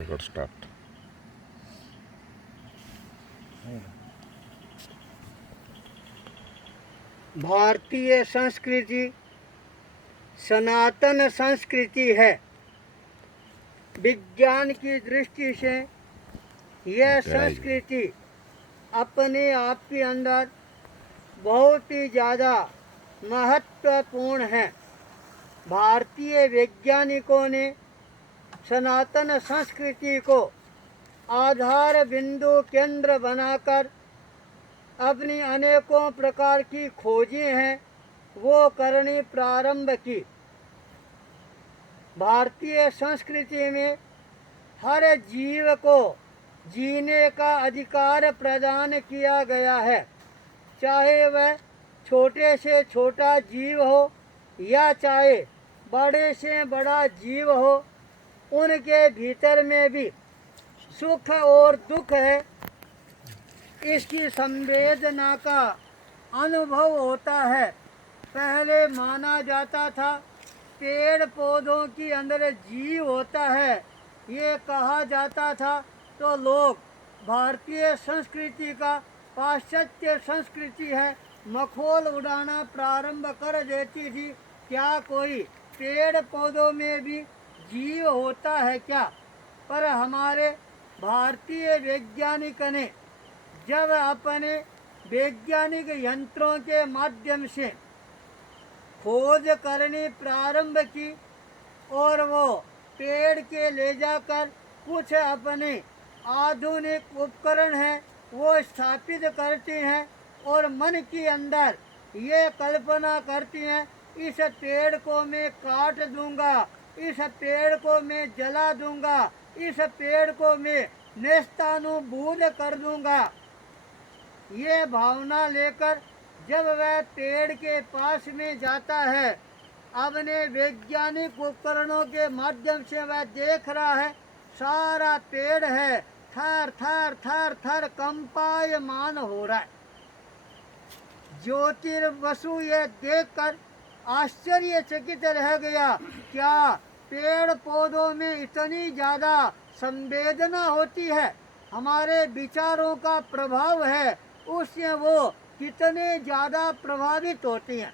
Got start. भारतीय संस्कृति सनातन संस्कृति है। विज्ञान की दृष्टि से यह संस्कृति अपने आप के अंदर बहुत ही ज़्यादा महत्वपूर्ण है। भारतीय वैज्ञानिकों ने सनातन संस्कृति को आधार बिंदु केंद्र बनाकर अपनी अनेकों प्रकार की खोजें हैं वो करनी प्रारंभ की। भारतीय संस्कृति में हर जीव को जीने का अधिकार प्रदान किया गया है, चाहे वह छोटे से छोटा जीव हो या चाहे बड़े से बड़ा जीव हो। उनके भीतर में भी सुख और दुख है, इसकी संवेदना का अनुभव होता है। पहले माना जाता था पेड़ पौधों के अंदर जीव होता है, ये कहा जाता था, तो लोग भारतीय संस्कृति का पाश्चात्य संस्कृति है मखौल उड़ाना प्रारंभ कर देती थी। क्या कोई पेड़ पौधों में भी जीव होता है क्या? पर हमारे भारतीय वैज्ञानिक ने जब अपने वैज्ञानिक यंत्रों के माध्यम से खोज करनी प्रारंभ की और वो पेड़ के ले जाकर कुछ अपने आधुनिक उपकरण हैं वो स्थापित करते हैं और मन के अंदर ये कल्पना करती हैं इस पेड़ को मैं काट दूंगा, इस पेड़ को मैं जला दूंगा, इस पेड़ को मैं नेस्तानुबूद कर दूंगा। ये भावना लेकर जब वह पेड़ के पास में जाता है, अपने वैज्ञानिक उपकरणों के माध्यम से वह देख रहा है सारा पेड़ है थर थर थर थर कंपायमान हो रहा है। ज्योतिर्वसु ये देखकर आश्चर्यचकित रह गया, क्या पेड़ पौधों में इतनी ज़्यादा संवेदना होती है, हमारे विचारों का प्रभाव है, उससे वो कितने ज़्यादा प्रभावित होती हैं।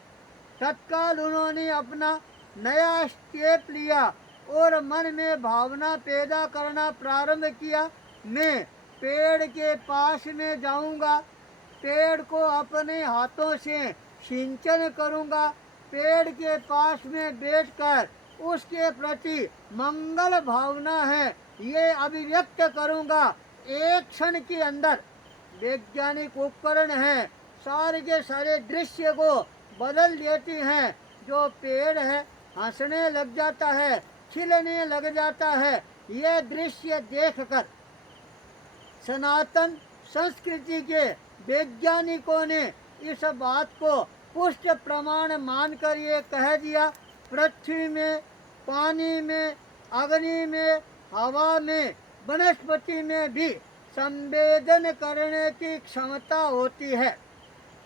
तत्काल उन्होंने अपना नया स्टेप लिया और मन में भावना पैदा करना प्रारंभ किया, मैं पेड़ के पास में जाऊंगा, पेड़ को अपने हाथों से सिंचन करूंगा, पेड़ के पास में बैठकर उसके प्रति मंगल भावना है ये अभिव्यक्त करूंगा। एक क्षण के अंदर वैज्ञानिक उपकरण हैं सारे के सारे दृश्य को बदल देती हैं। जो पेड़ है हंसने लग जाता है, खिलने लग जाता है। ये दृश्य देखकर सनातन संस्कृति के वैज्ञानिकों ने इस बात को पुष्ट प्रमाण मानकर ये कह दिया, पृथ्वी में, पानी में, अग्नि में, हवा में, वनस्पति में भी संवेदन करने की क्षमता होती है।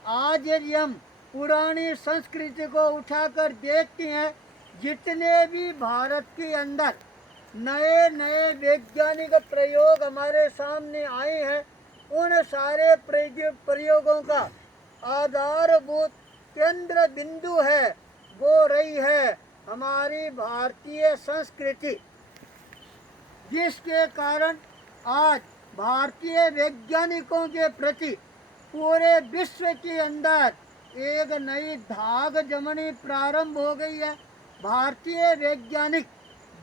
आज यदि हम पुरानी संस्कृति को उठाकर देखते हैं, जितने भी भारत के अंदर नए नए वैज्ञानिक प्रयोग हमारे सामने आए हैं, उन सारे प्रयोगों का आधारभूत केंद्र बिंदु है वो रही है हमारी भारतीय संस्कृति, जिसके कारण आज भारतीय वैज्ञानिकों के प्रति पूरे विश्व के अंदर एक नई धाक जमनी प्रारंभ हो गई है। भारतीय वैज्ञानिक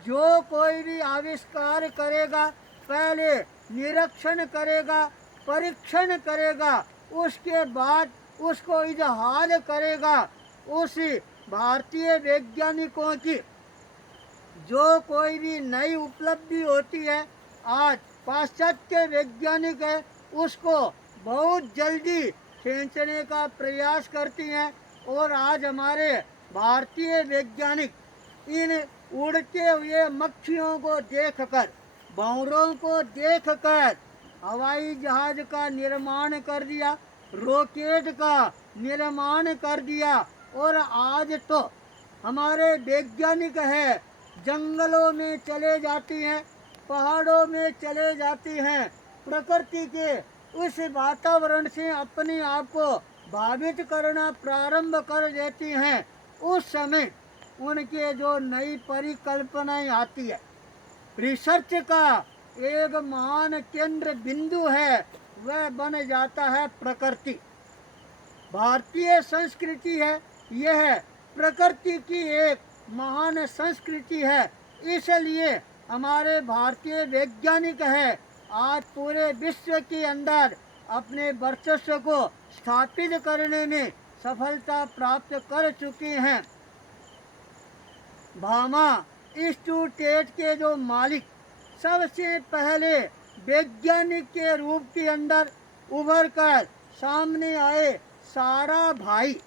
जो कोई भी आविष्कार करेगा पहले निरीक्षण करेगा, परीक्षण करेगा, उसके बाद उसको इजहार करेगा। उसी भारतीय वैज्ञानिकों की जो कोई भी नई उपलब्धि होती है, आज पाश्चात्य वैज्ञानिक है उसको बहुत जल्दी खींचने का प्रयास करती हैं। और आज हमारे भारतीय वैज्ञानिक इन उड़ते हुए मक्खियों को देखकर, भंवरों को देखकर हवाई जहाज का निर्माण कर दिया, रॉकेट का निर्माण कर दिया। और आज तो हमारे वैज्ञानिक है जंगलों में चले जाती हैं, पहाड़ों में चले जाती हैं, प्रकृति के उस वातावरण से अपने आप को भावित करना प्रारंभ कर देती हैं, उस समय उनके जो नई परिकल्पनाएं आती है, रिसर्च का एक महान केंद्र बिंदु है, वह बन जाता है प्रकृति। भारतीय संस्कृति है, यह प्रकृति की एक महान संस्कृति है। इसलिए हमारे भारतीय वैज्ञानिक है आज पूरे विश्व के अंदर अपने वर्चस्व को स्थापित करने में सफलता प्राप्त कर चुके हैं। भामा इंस्टीट्यूट के जो मालिक सबसे पहले वैज्ञानिक के रूप के अंदर उभर कर सामने आए सारा भाई,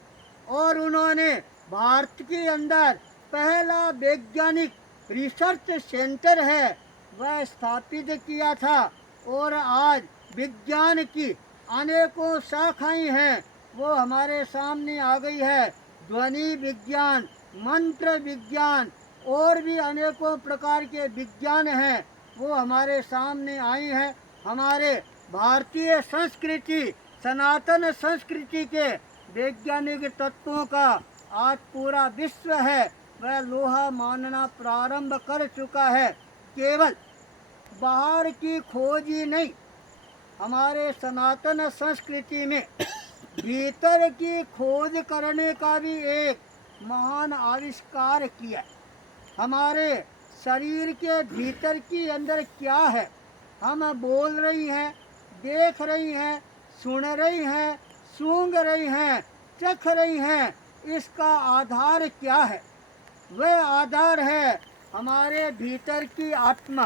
और उन्होंने भारत के अंदर पहला वैज्ञानिक रिसर्च सेंटर है वह स्थापित किया था। और आज विज्ञान की अनेकों शाखाएं हैं, वो हमारे सामने आ गई है। ध्वनि विज्ञान, मंत्र विज्ञान और भी अनेकों प्रकार के विज्ञान हैं, वो हमारे सामने आई हैं। हमारे भारतीय संस्कृति, सनातन संस्कृति के वैज्ञानिक तत्वों का आज पूरा विश्व है वह लोहा मानना प्रारंभ कर चुका है। केवल बाहर की खोज ही नहीं, हमारे सनातन संस्कृति में भीतर की खोज करने का भी एक महान आविष्कार किया। हमारे शरीर के भीतर की अंदर क्या है, हम बोल रही हैं, देख रही हैं, सुन रही हैं, सूंघ रही हैं, चख रही हैं, इसका आधार क्या है? वह आधार है हमारे भीतर की आत्मा।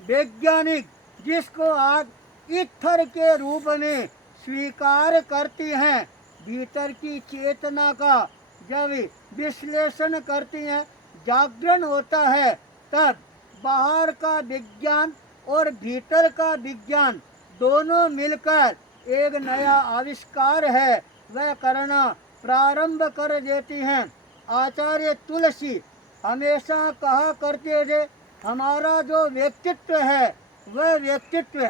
वैज्ञानिक जिसको आज ईथर के रूप में स्वीकार करती हैं, भीतर की चेतना का जब विश्लेषण करती हैं, जागरण होता है, तब बाहर का विज्ञान और भीतर का विज्ञान दोनों मिलकर एक नया आविष्कार है वह करना प्रारंभ कर देती हैं। आचार्य तुलसी हमेशा कहा करते थे, हमारा जो व्यक्तित्व है वह व्यक्तित्व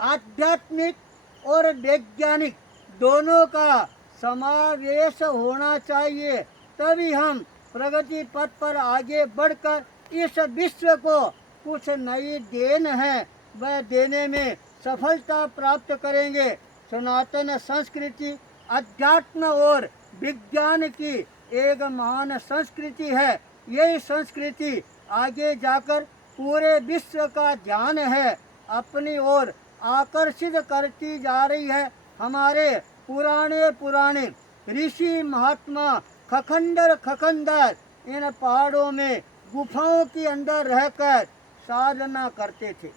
आध्यात्मिक और वैज्ञानिक दोनों का समावेश होना चाहिए, तभी हम प्रगति पथ पर आगे बढ़कर इस विश्व को कुछ नई देन है वह देने में सफलता प्राप्त करेंगे। सनातन संस्कृति अध्यात्म और विज्ञान की एक महान संस्कृति है। यही संस्कृति आगे जाकर पूरे विश्व का ध्यान है अपनी ओर आकर्षित करती जा रही है। हमारे पुराने ऋषि महात्मा खखंदर इन पहाड़ों में गुफाओं के अंदर रहकर साधना करते थे।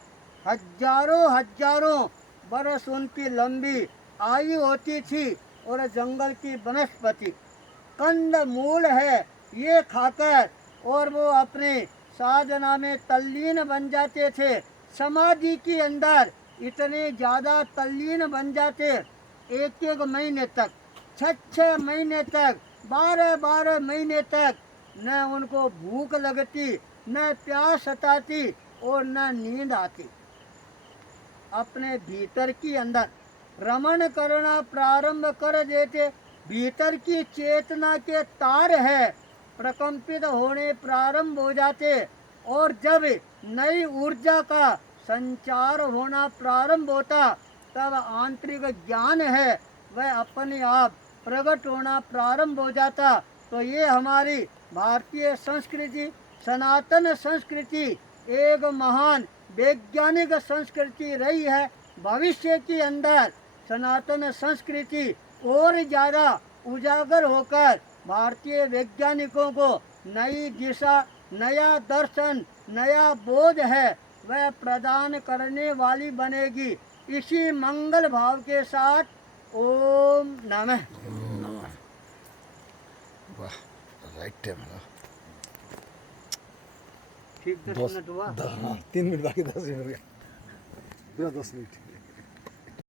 हजारों बरस उनकी लंबी आयु होती थी और जंगल की वनस्पति कंद मूल है ये खाकर और वो अपने साधना में तल्लीन बन जाते थे। समाधि के अंदर इतने ज़्यादा तल्लीन बन जाते, एक महीने तक, 6 महीने तक, 12 महीने तक न उनको भूख लगती, न प्यास सताती और न नींद आती। अपने भीतर की अंदर रमण करना प्रारंभ कर देते। भीतर की चेतना के तार है प्रकंपित होने प्रारंभ हो जाते और जब नई ऊर्जा का संचार होना प्रारंभ होता तब आंतरिक ज्ञान है वह अपने आप प्रकट होना प्रारंभ हो जाता। तो ये हमारी भारतीय संस्कृति, सनातन संस्कृति एक महान वैज्ञानिक संस्कृति रही है। भविष्य के अंदर सनातन संस्कृति और ज़्यादा उजागर होकर भारतीय वैज्ञानिकों को नई दिशा, नया दर्शन, नया बोध है वह प्रदान करने वाली बनेगी। इसी मंगल भाव के साथ ओम नमः। वाह, राइट टाइम है। ठीक 10 मिनट हुआ। 3 मिनट बाकी 10 मिनट हो गया, पूरा 10 मिनट।